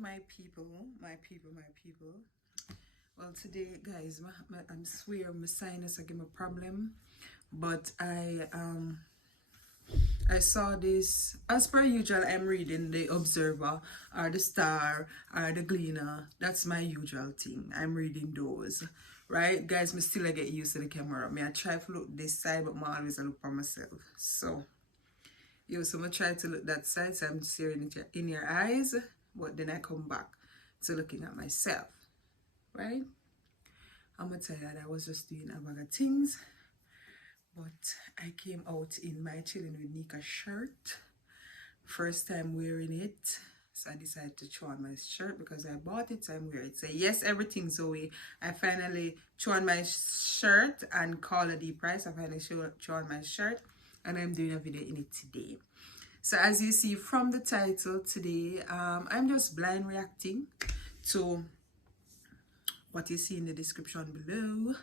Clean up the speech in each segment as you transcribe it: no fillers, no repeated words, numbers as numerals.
my people, my people. Well, today, guys, I'm swear my sinus I give me a problem, but I saw this. As per usual, I'm reading the Observer or the Star or the Gleaner. That's my usual thing. I'm reading those. Right, guys, me still I get used to the camera. I try to look this side, but I always look for myself. So so I try to look that side, so I'm staring in your eyes, but then I come back to looking at myself, right? I'm tired. I was just doing a bag of things, but I came out in my chilling with Nika shirt. First time wearing it, so I decided to throw on my shirt because I bought it, so I'm wearing it. So yes, everything's Zoe. I finally threw on my shirt and call a deep price. I finally threw on my shirt, and I'm doing a video in it today. So as you see from the title today, I'm just blind reacting to what you see in the description below.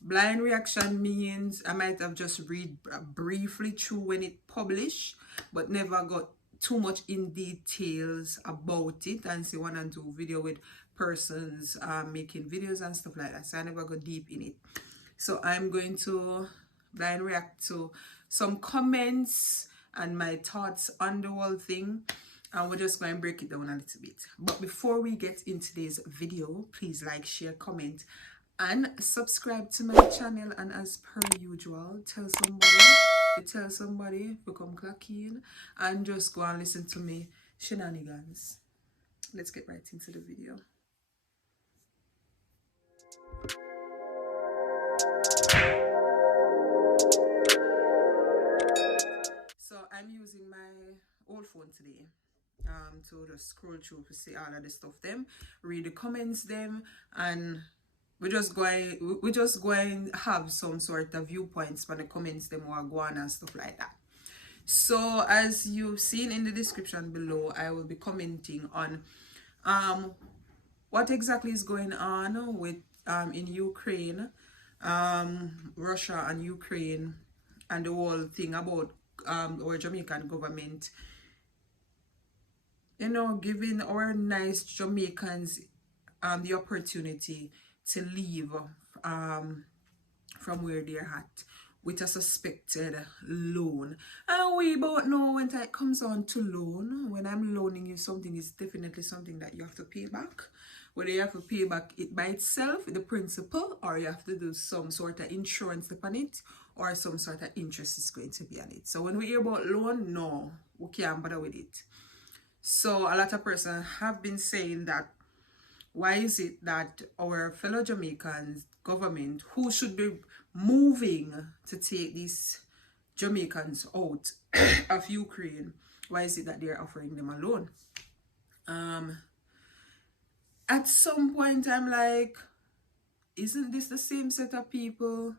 Blind reaction means I might have just read briefly through when it published, but never got too much in details about it, and say one and two video with persons making videos and stuff like that. So I never go deep in it. So I'm going to blind react to some comments and my thoughts on the whole thing, and we're just going to break it down a little bit. But before we get into today's video, please like, share, comment, and subscribe to my channel. And as per usual, tell somebody to come clock in and just go and listen to me shenanigans. Let's get right into the video. So I'm using my old phone today to just scroll through to see all of the stuff them, read the comments them, and we're just going have some sort of viewpoints for the comments them or go on and stuff like that. So as you've seen in the description below, I will be commenting on what exactly is going on with in Ukraine, Russia and Ukraine, and the whole thing about our Jamaican government, giving our nice Jamaicans the opportunity to leave from where they're at with a suspected loan. And we both know when it comes on to loan, when I'm loaning you something, it's definitely something that you have to pay back. Whether you have to pay back it by itself, the principal, or you have to do some sort of insurance upon it, or some sort of interest is going to be on it. So when we hear about loan, no, we can't bother with it. So a lot of persons have been saying that why is it that our fellow Jamaicans government, who should be moving to take these Jamaicans out of Ukraine, why is it that they're offering them a loan? At some point I'm like, isn't this the same set of people,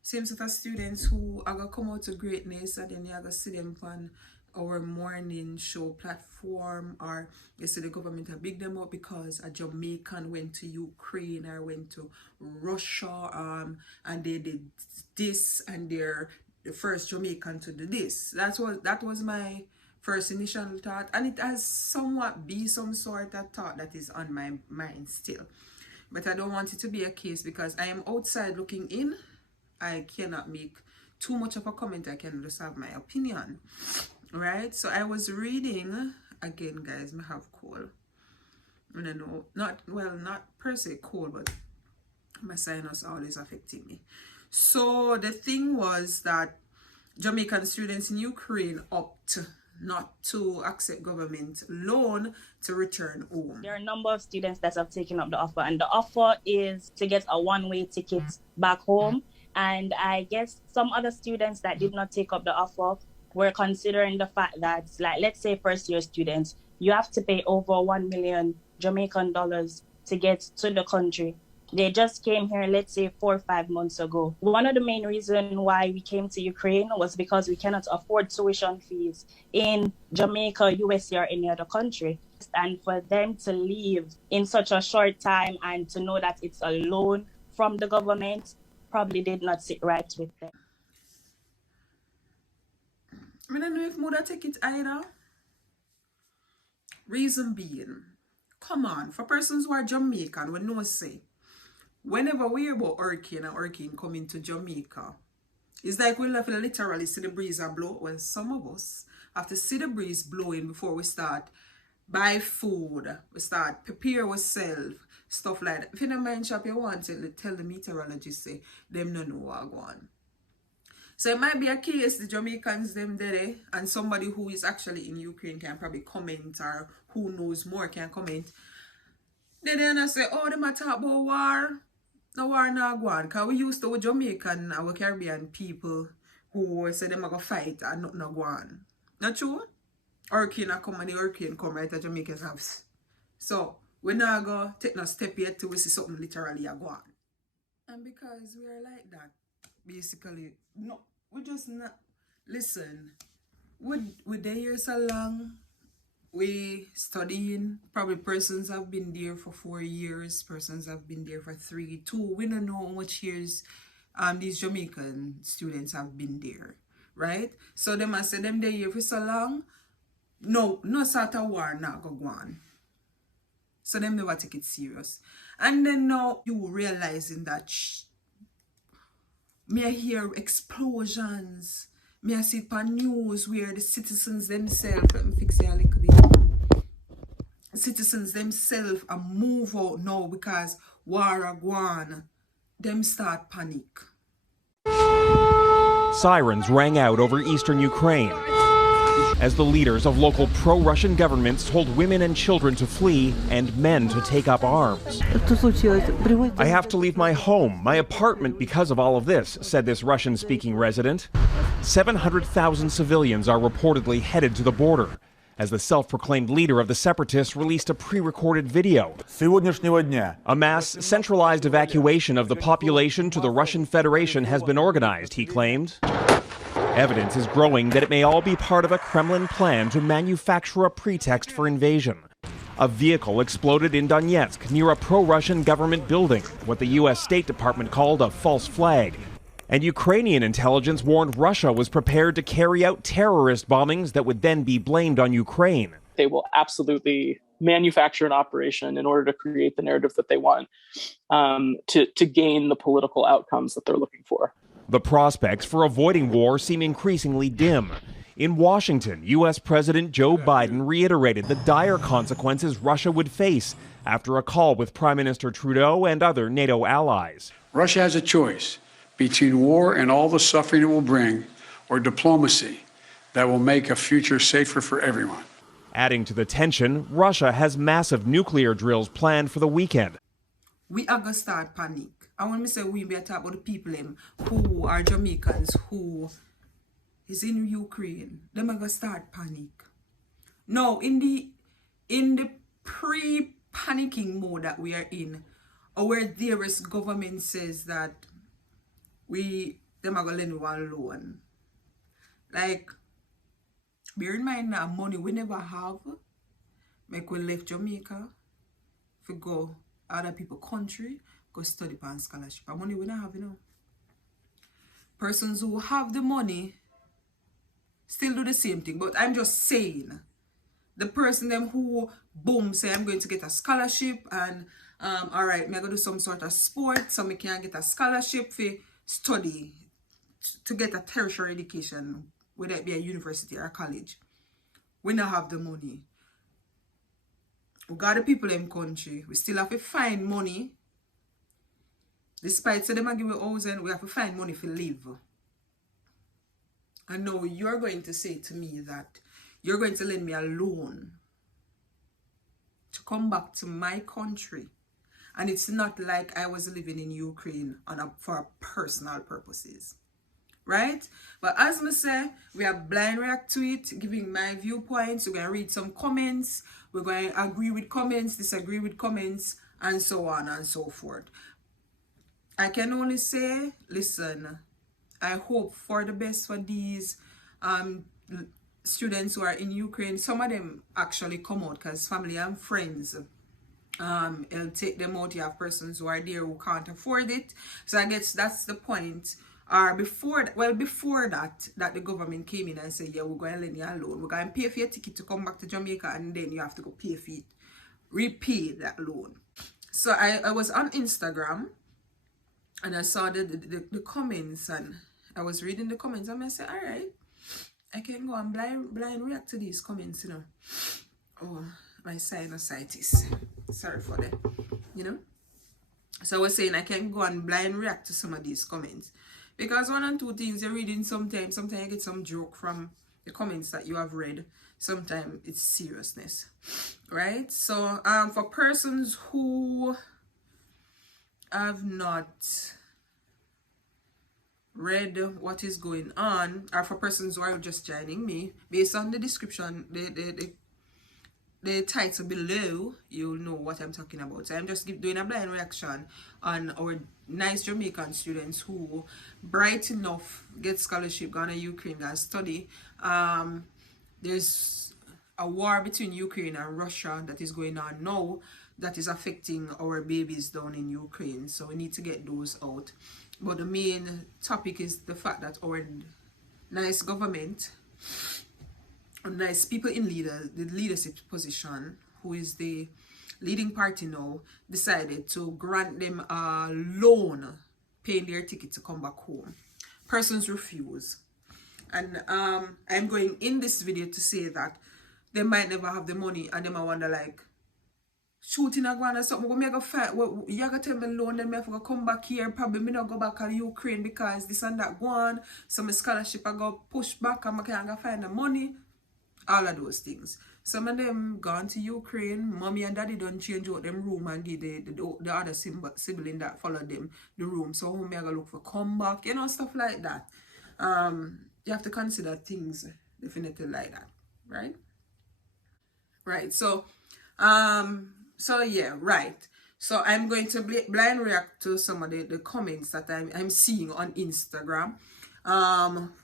same set of students who are gonna come out to greatness, and then you're gonna see them on our morning show platform, or you see the government have big them up because a Jamaican went to Ukraine or went to Russia, and they did this, and they're the first Jamaican to do this. That was my first initial thought, and it has somewhat be some sort of thought that is on my mind still. But I don't want it to be a case because I am outside looking in. I cannot make too much of a comment. I can just have my opinion. Right? So I was reading, again guys, I have cold. I don't know, not per se cold, but my sinus always affecting me. So the thing was that Jamaican students in Ukraine opt not to accept government loan to return home. There are a number of students that have taken up the offer, and the offer is to get a one-way ticket back home. And I guess some other students that did not take up the offer were considering the fact that, like, let's say first-year students, you have to pay over 1 million Jamaican dollars to get to the country. They just came here, let's say 4 or 5 months ago. One of the main reasons why we came to Ukraine was because we cannot afford tuition fees in Jamaica, USA, or any other country. And for them to leave in such a short time and to know that it's a loan from the government probably did not sit right with them. I don't know if Muda take it either, Reason being, come on, for persons who are Jamaican, we know say, whenever we hear about hurricane and hurricane coming to Jamaica, it's like we'll have to literally see the breeze and blow. Well, some of us have to see the breeze blowing before we start buy food, we start prepare ourselves, stuff like that. If you don't mind shop, you want to tell the meteorologist say them no know what go on. So it might be a case the Jamaicans them there and somebody who is actually in Ukraine can probably comment, or who knows more can comment. Then I say, oh, they might talk about war. No war not go on. Because we used to with Jamaican, our Caribbean people who say them are going to fight and nothing go on. Not true? Hurricane come and the hurricane come right at Jamaica's house. So we not go take no step yet till we see something literally go on. And because we are like that, basically, no, we just not listen. We there here so long. We studying, probably persons have been there for 4 years, persons have been there for 3, 2. We don't know how much years these Jamaican students have been there, right? So them I say them there here for so long, no sort of war not go on. So them never take it serious. And then now you realizing that me I hear explosions. Me I see it on news where the citizens themselves, let me fix it a little bit. Citizens themselves are move out now because war are gone. Them start panic. Sirens rang out over eastern Ukraine as the leaders of local pro-Russian governments told women and children to flee and men to take up arms. I have to leave my home, my apartment because of all of this, said this Russian-speaking resident. 700,000 civilians are reportedly headed to the border as the self-proclaimed leader of the separatists released a pre-recorded video. A mass centralized evacuation of the population to the Russian Federation has been organized, he claimed. Evidence is growing that it may all be part of a Kremlin plan to manufacture a pretext for invasion. A vehicle exploded in Donetsk near a pro-Russian government building, what the U.S. State Department called a false flag. And Ukrainian intelligence warned Russia was prepared to carry out terrorist bombings that would then be blamed on Ukraine. They will absolutely manufacture an operation in order to create the narrative that they want to gain the political outcomes that they're looking for. The prospects for avoiding war seem increasingly dim. In Washington, U.S. President Joe Biden reiterated the dire consequences Russia would face after a call with Prime Minister Trudeau and other NATO allies. Russia has a choice between war and all the suffering it will bring, or diplomacy that will make a future safer for everyone. Adding to the tension, Russia has massive nuclear drills planned for the weekend. We are going to start panic. And when I say we are talking about the people who are Jamaicans who is in Ukraine, them are going to start panic. Now, in the pre-panicking mode that we are in, our dearest government says that them are going to lend one loan. Like, bear in mind now, money we never have, make we left Jamaica, if we go other people's country, go study on scholarship. And money we don't have, Persons who have the money still do the same thing. But I'm just saying, the person them who, boom, say I'm going to get a scholarship and, all right, I'm going to do some sort of sport so I can get a scholarship for study, to get a tertiary education, whether it be a university or a college. We don't have the money. We got the people in country. We still have to find money. Despite so them give a housing, we have to find money to live. And now you're going to say to me that you're going to lend me a loan to come back to my country. And it's not like I was living in Ukraine for personal purposes. Right? But as I say, we are blind react to it, giving my viewpoints. We're going to read some comments. We're going to agree with comments, disagree with comments, and so on and so forth. I can only say, listen, I hope for the best for these students who are in Ukraine. Some of them actually come out because family and friends it'll take them out. You have persons who are there who can't afford it. So I guess that's the point or before that the government came in and said, yeah, we're going to lend you a loan, we're going to pay for your ticket to come back to Jamaica, and then you have to go pay for it, repay that loan. So I was on Instagram and I saw the comments, and I was reading the comments, and I said, all right, I can go and blind react to these comments, you know. Oh, my sinusitis, sorry for that, you know. So I was saying I can go and blind react to some of these comments, because one and two things you're reading, sometimes you get some joke from the comments that you have read, sometimes it's seriousness, right? So for persons who have not read what is going on, or for persons who are just joining me, based on the description, the title below, you'll know what I'm talking about. So I'm just doing a blind reaction on our nice Jamaican students who bright enough get scholarship, gone to Ukraine and study. There's a war between Ukraine and Russia that is going on now that is affecting our babies down in Ukraine, so we need to get those out. But the main topic is the fact that our nice government, nice people in the leadership position, who is the leading party now, decided to grant them a loan, paying their ticket to come back home. Persons refuse. And I'm going in this video to say that they might never have the money, and they might wonder like, shooting a ground or something, what me go fight, you gotta tell me loan, then me have to come back here, probably me not go back to Ukraine because this and that go on, so my scholarship I go push back and I can't go find the money, all of those things. Some of them gone to Ukraine, mommy and daddy don't change out them room and give the other sibling that followed them the room, so who me I go look for come back, you know, stuff like that. You have to consider things definitely like that, right? Right, so yeah, right. So I'm going to blind react to some of the comments that I'm seeing on Instagram. On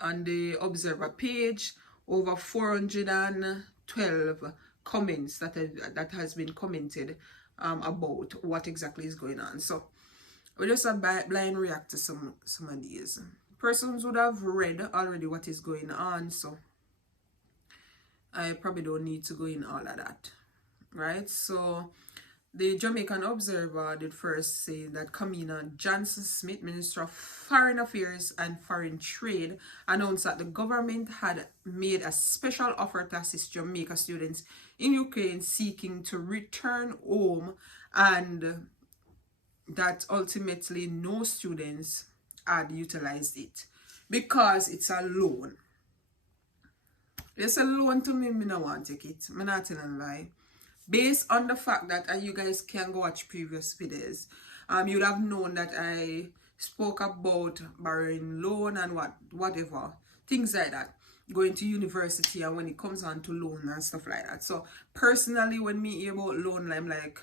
the Observer page, over 412 comments that has been commented about what exactly is going on. So we just blind react to some of these. Persons would have read already what is going on, so I probably don't need to go in all of that, right? So the Jamaican Observer did first say that Kamina Johnson-Smith, Minister of Foreign Affairs and Foreign Trade, announced that the government had made a special offer to assist Jamaica students in Ukraine seeking to return home, and that ultimately no students had utilized it because it's a loan. It's a loan to me, I don't want to take it. I'm not telling a lie. Based on the fact that, and you guys can go watch previous videos, you would have known that I spoke about borrowing loan and whatever, things like that, going to university, and when it comes on to loan and stuff like that. So personally, when me hear about loan, I'm like,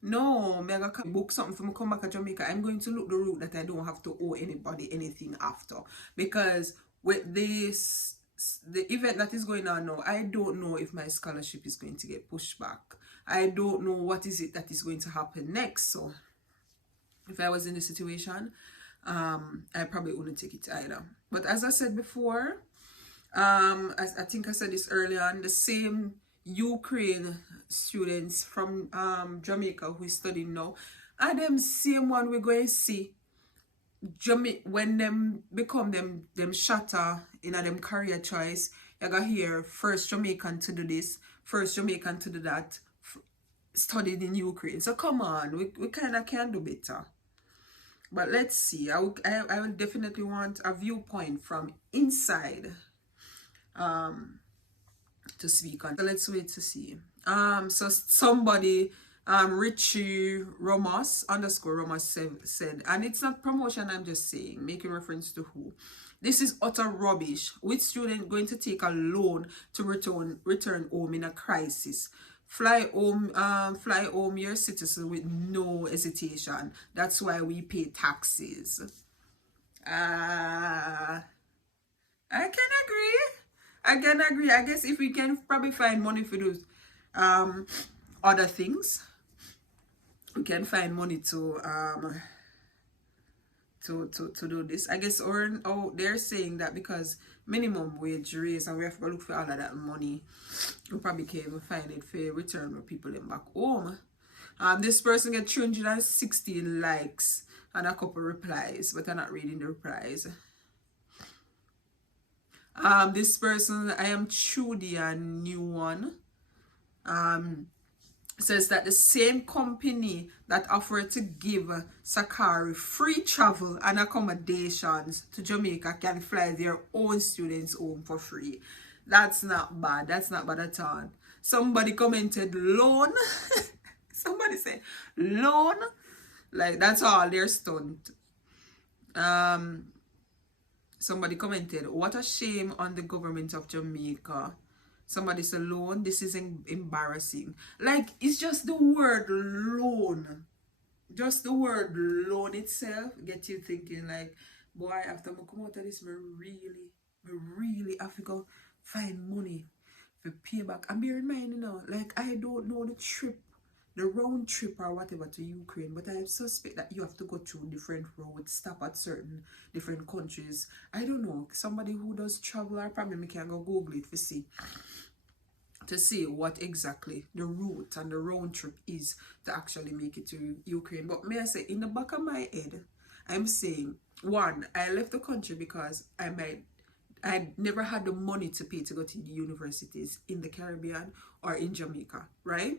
no, I'm going to book something for me come back to Jamaica. I'm going to look the route that I don't have to owe anybody anything after, because with this, the event that is going on now, I don't know if my scholarship is going to get pushed back. I don't know what is it that is going to happen next. So if I was in this situation, I probably wouldn't take it either. But as I said before, as I think I said this earlier on, the same Ukraine students from Jamaica who is studying now, are them same one we're going to see when them become them shatter in a them career choice. You got here first Jamaican to do this, first Jamaican to do that, studied in Ukraine. So come on, we kind of can do better. But let's see. I will definitely want a viewpoint from inside to speak on. So let's wait to see. So somebody, Richie Ramos _ said, and it's not promotion, I'm just saying, making reference to who. This is utter rubbish. Which student going to take a loan to return home in a crisis? Fly home your citizen with no hesitation. That's why we pay taxes. I can agree. I guess if we can probably find money for those other things, we can find money to to do this. I guess, or oh, they're saying that because minimum wage raise and we have to look for all of that money, we probably can't even find it for return with people in back home. This person get 316 likes and a couple replies, but I'm not reading the replies. This person, I am Trudy, a new one, says that the same company that offered to give Sakari free travel and accommodations to Jamaica can fly their own students home for free. That's not bad. That's not bad at all. Somebody commented loan. Somebody said loan. Like, that's all their stunt. Somebody commented, what a shame on the government of Jamaica. Somebody said loan. This is embarrassing. Like, it's just the word loan. Just the word loan itself get you thinking like, boy, after I come out of this, I really have to go find money for payback. And bear in mind, you know, like, I don't know the round trip or whatever to Ukraine, but I suspect that you have to go through different roads, stop at certain different countries. I don't know. Somebody who does travel, or probably can go Google it to see what exactly the route and the round trip is to actually make it to Ukraine. But may I say, in the back of my head, I'm saying, one, I left the country because I never had the money to pay to go to the universities in the Caribbean or in Jamaica, right?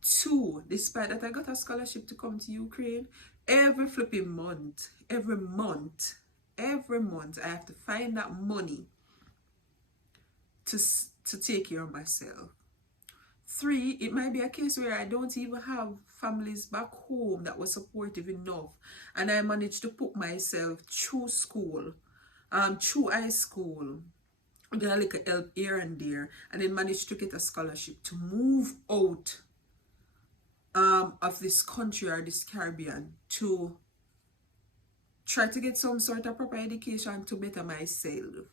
Two, despite that I got a scholarship to come to Ukraine, every flipping month, every month, I have to find that money to take care of myself. Three, it might be a case where I don't even have families back home that were supportive enough, and I managed to put myself through school, through high school, get a little help here and there, and then managed to get a scholarship to move out of this country or this Caribbean to try to get some sort of proper education to better myself.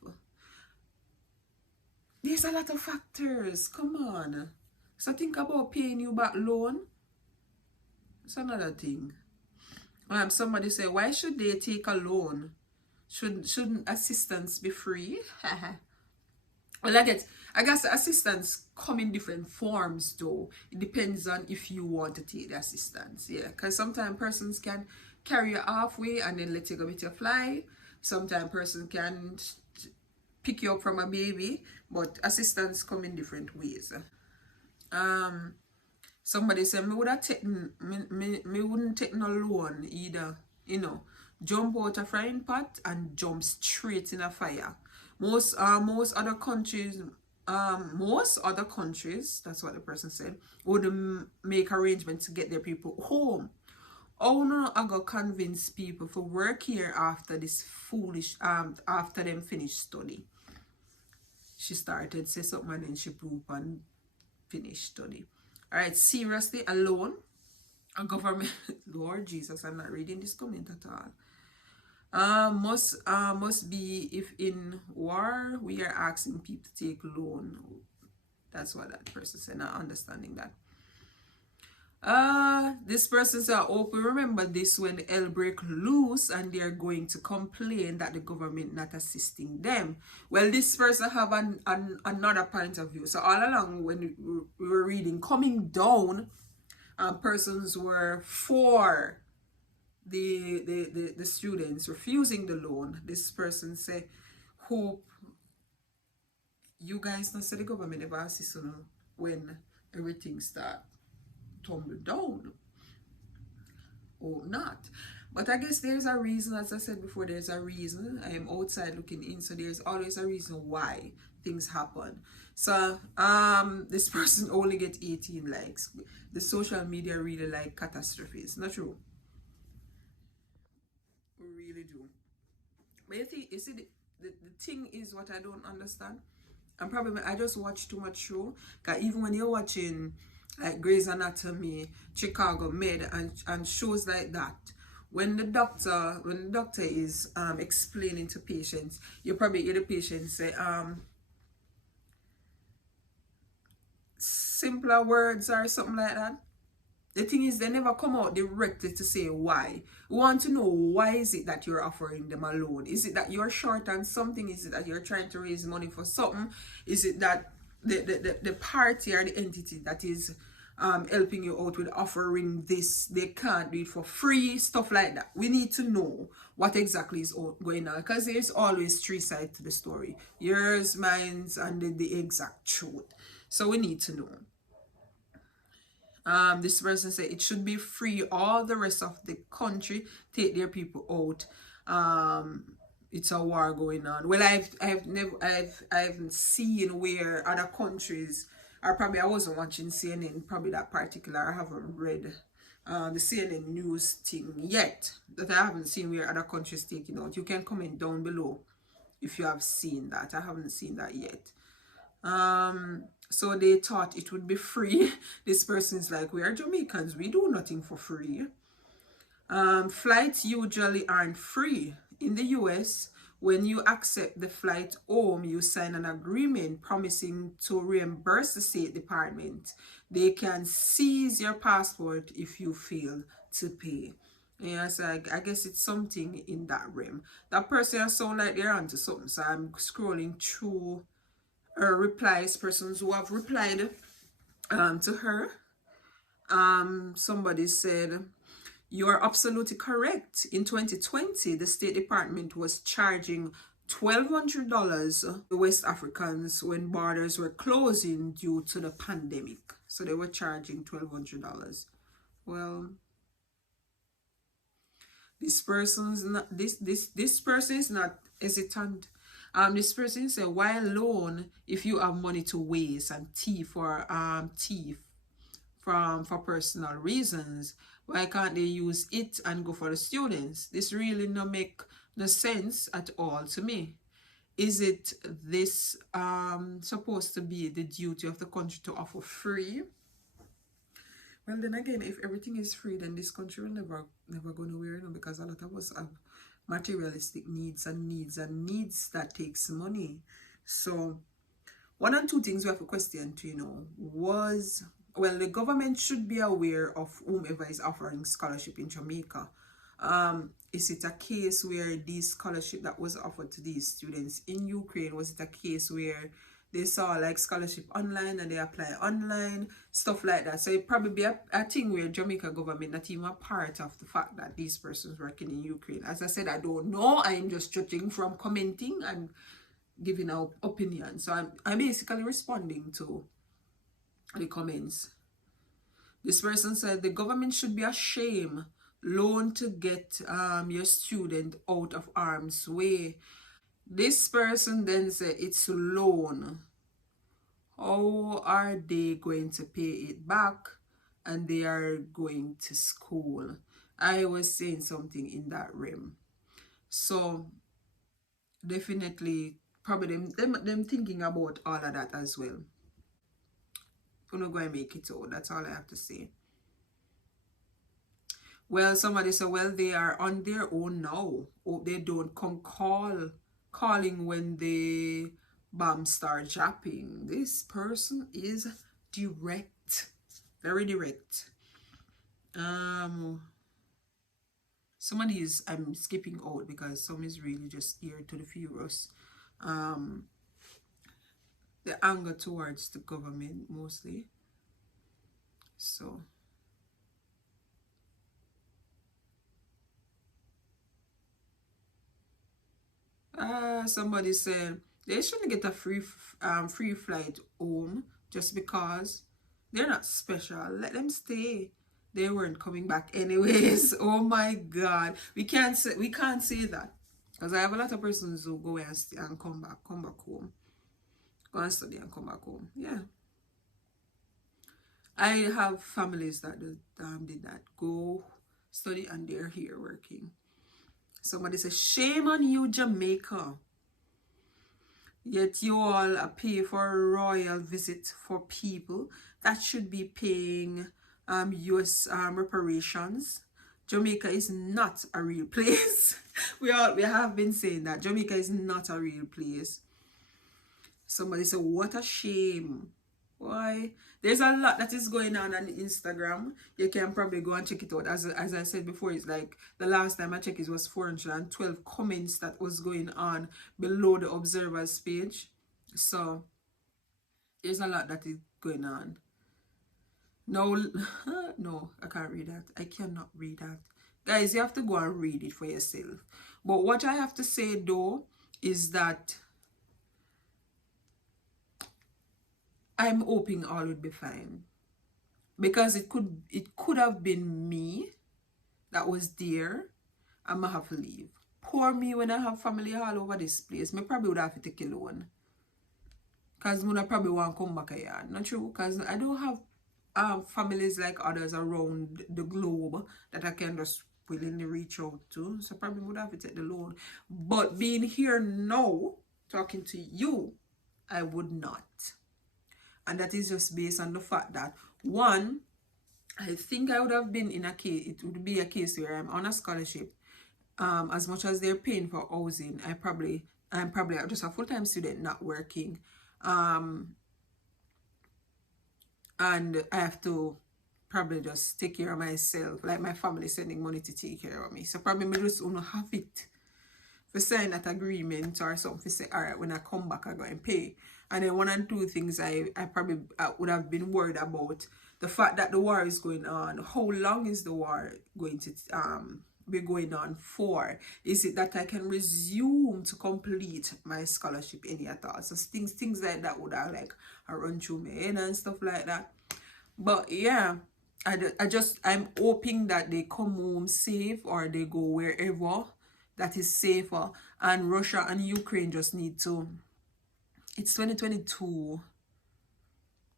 There's a lot of factors. Come on. So think about paying you back loan. It's another thing. Somebody say, why should they take a loan? Shouldn't assistance be free? Well, I guess assistance come in different forms though. It depends on if you want to take the assistance. Yeah, because sometimes persons can carry you halfway and then let you go with your fly. Sometimes person can pick you up from a baby, but assistance come in different ways. Somebody said me wouldn't take no loan either, you know. Jump out a frying pot and jump straight in a fire. Most other countries, that's what the person said, would make arrangements to get their people home. Oh no, I got convince people to work here after this foolish after them finish study. She started say something and then she blew up and finished study. Alright, seriously, alone, a government Lord Jesus, I'm not reading this comment at all. Must be if in war we are asking people to take loan. That's what that person said, not understanding that. This person said, I hope we remember this when the hell break loose and they're going to complain that the government not assisting them. Well, this person have another point of view. So all along when we were reading coming down, persons were for the students refusing the loan. This person say, hope you guys not say the government ever assist when everything start tumble down or not. But I guess there's a reason, as I said before, there's a reason. I am outside looking in, so there's always a reason why things happen. So this person only get 18 likes. The social media really like catastrophes. Not true. We really do. But you see the thing is what I don't understand. And probably I just watch too much show. Cause even when you're watching like Grey's Anatomy, Chicago Med, and shows like that, when the doctor is explaining to patients, you probably hear the patient say simpler words or something like that. The thing is, they never come out directly to say why. We want to know, why is it that you're offering them a loan? Is it that you're short on something? Is it that you're trying to raise money for something? Is it that the party or the entity that is helping you out with offering this, they can't do it for free? Stuff like that. We need to know what exactly is going on, because there's always three sides to the story: yours, mine's, and the exact truth. So we need to know. This person said it should be free. All the rest of the country take their people out. It's a war going on. Well, I haven't seen where other countries, or probably I wasn't watching CNN, probably that particular. I haven't read the CNN news thing yet, that I haven't seen where other countries taking out. You can comment down below if you have seen that. I haven't seen that yet. So they thought it would be free. This person is like, we are Jamaicans, we do nothing for free. Flights usually aren't free. In the US, when you accept the flight home, you sign an agreement promising to reimburse the State Department. They can seize your passport if you fail to pay. Yes, I guess it's something in that realm. That person sound like they're onto something, so I'm scrolling through replies, persons who have replied to her. Somebody said, you are absolutely correct. In 2020, the State Department was charging $1,200 to West Africans when borders were closing due to the pandemic. So they were charging $1,200. Well, this person's not this person is not hesitant. This person said, why loan if you have money to waste and thief for personal reasons? Why can't they use it and go for the students? This really no make no sense at all to me. Is it this supposed to be the duty of the country to offer free? Well, then again, if everything is free, then this country will never go nowhere, because a lot of us have materialistic needs and needs that takes money. So one and two things we have to question to, was, well, the government should be aware of whomever is offering scholarship in Jamaica. Is it a case where this scholarship that was offered to these students in Ukraine, was it a case where they saw like scholarship online and they apply online, stuff like that? So it probably be a thing where Jamaica government not even a part of the fact that these persons working in Ukraine. As I said, I don't know. I'm just judging from commenting and giving out opinion. So I'm basically responding to the comments. This person said the government should be ashamed. Loan to get your student out of harm's way. This person then said it's loan. How are they going to pay it back? And they are going to school. I was saying something in that realm. So definitely probably them thinking about all of that as well. We're not going to make it out. That's all I have to say. Well, somebody said, well, they are on their own now. Oh, they don't come calling when the bomb start dropping. This person is direct, very direct. Some of these I'm skipping out because some is really just geared to the furious. The anger towards the government mostly. So somebody said they shouldn't get a free flight home just because they're not special. Let them stay. They weren't coming back anyways. Oh my God, we can't say that, because I have a lot of persons who go and stay and come back home, go and study and come back home. Yeah, I have families that did that, go study and they're here working. Somebody says, shame on you, Jamaica. Yet you all pay for a royal visit for people that should be paying US reparations. Jamaica is not a real place. we have been saying that Jamaica is not a real place. Somebody said, what a shame. Why? There's a lot that is going on Instagram. You can probably go and check it out. As I said before, it's like the last time I checked, it was 412 comments that was going on below the observers page. So there's a lot that is going on. No, no, I can't read that. I cannot read that. Guys, you have to go and read it for yourself. But what I have to say though is that I'm hoping all would be fine. Because it could have been me that was there. I'm gonna have to leave. Poor me when I have family all over this place. Me probably would have to take a loan. Because I probably want to come back here. Not true? Because I don't have families like others around the globe that I can just willingly reach out to. So probably would have to take the loan. But being here now, talking to you, I would not. And that is just based on the fact that, one, I think I would have been in a case, it would be a case where I'm on a scholarship. As much as they're paying for housing, I'm probably just a full-time student not working. And I have to probably just take care of myself, like my family sending money to take care of me. So probably me just want to have it for sign that agreement or something, say, all right, when I come back, I'm going to pay. And then one and two things I would have been worried about, the fact that the war is going on. How long is the war going to be going on for? Is it that I can resume to complete my scholarship any at all? So things like that would have like run through my head and stuff like that. But yeah, I'm hoping that they come home safe or they go wherever that is safer. And Russia and Ukraine just need to, it's 2022.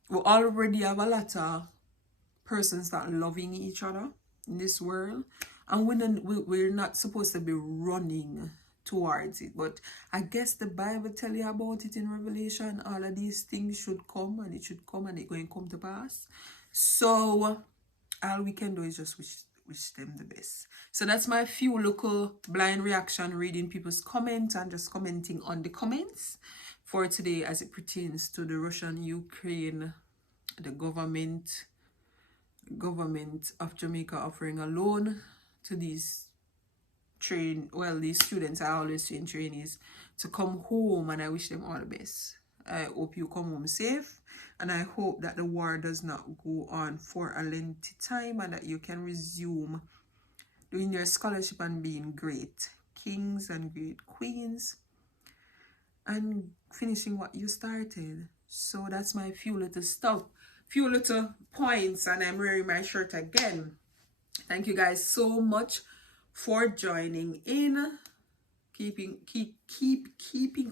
We already have a lot of persons that are loving each other in this world. And we're not supposed to be running towards it. But I guess the Bible tell you about it in Revelation. All of these things should come, and it should come, and it's going to come to pass. So all we can do is just wish them the best. So that's my few local blind reaction, reading people's comments and just commenting on the comments for today as it pertains to the Russian-Ukraine, the government of Jamaica offering a loan to these these students. I always train trainees to come home, and I wish them all the best. I hope you come home safe, and I hope that the war does not go on for a lengthy time and that you can resume doing your scholarship and being great kings and great queens and finishing what you started. So that's my few little points, and I'm wearing my shirt again. Thank you guys so much for joining in, keeping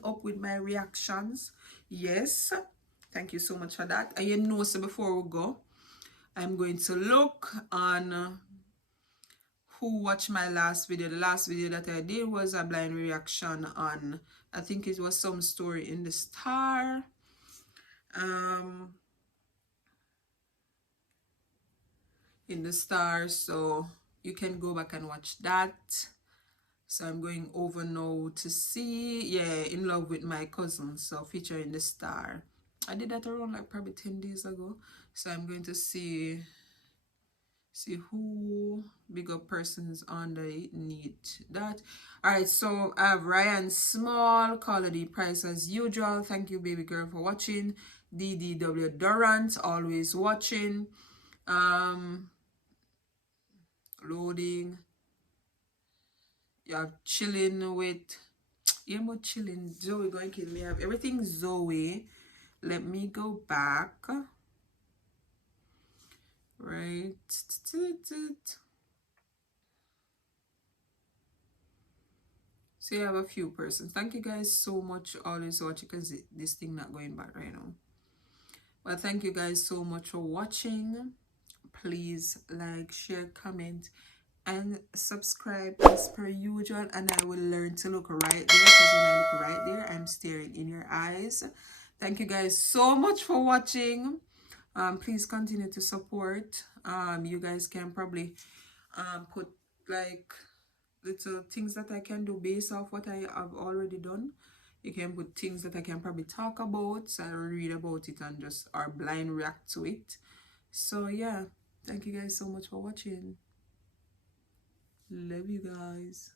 up with my reactions. Yes, thank you so much for that. And you know, so before we go, I'm going to look on who watched my last video. The last video that I did was a blind reaction on, I think it was some story in the Star. In the Star, so you can go back and watch that. So I'm going over now to see, yeah, In Love with My Cousin, so featuring the Star. I did that around like probably 10 days ago. So I'm going to see who bigger persons underneath that. All right, so I have Ryan Small, Call of the Price as usual. Thank you, baby girl, for watching. DDW Durant, always watching. Loading. You have chilling with, yeah, more chilling. Zoe going to kill me. I have everything Zoe. Let me go back. Right. So you have a few persons. Thank you guys so much. Always watching, because this thing not going back right now. Well, thank you guys so much for watching. Please like, share, comment, and subscribe as per usual. And I will learn to look right there, because when I look right there, I'm staring in your eyes. Thank you guys so much for watching. Please continue to support. You guys can probably put like little things that I can do based off what I have already done. You can put things that I can probably talk about, so I read about it and just or blind react to it. So yeah, thank you guys so much for watching. Love you guys.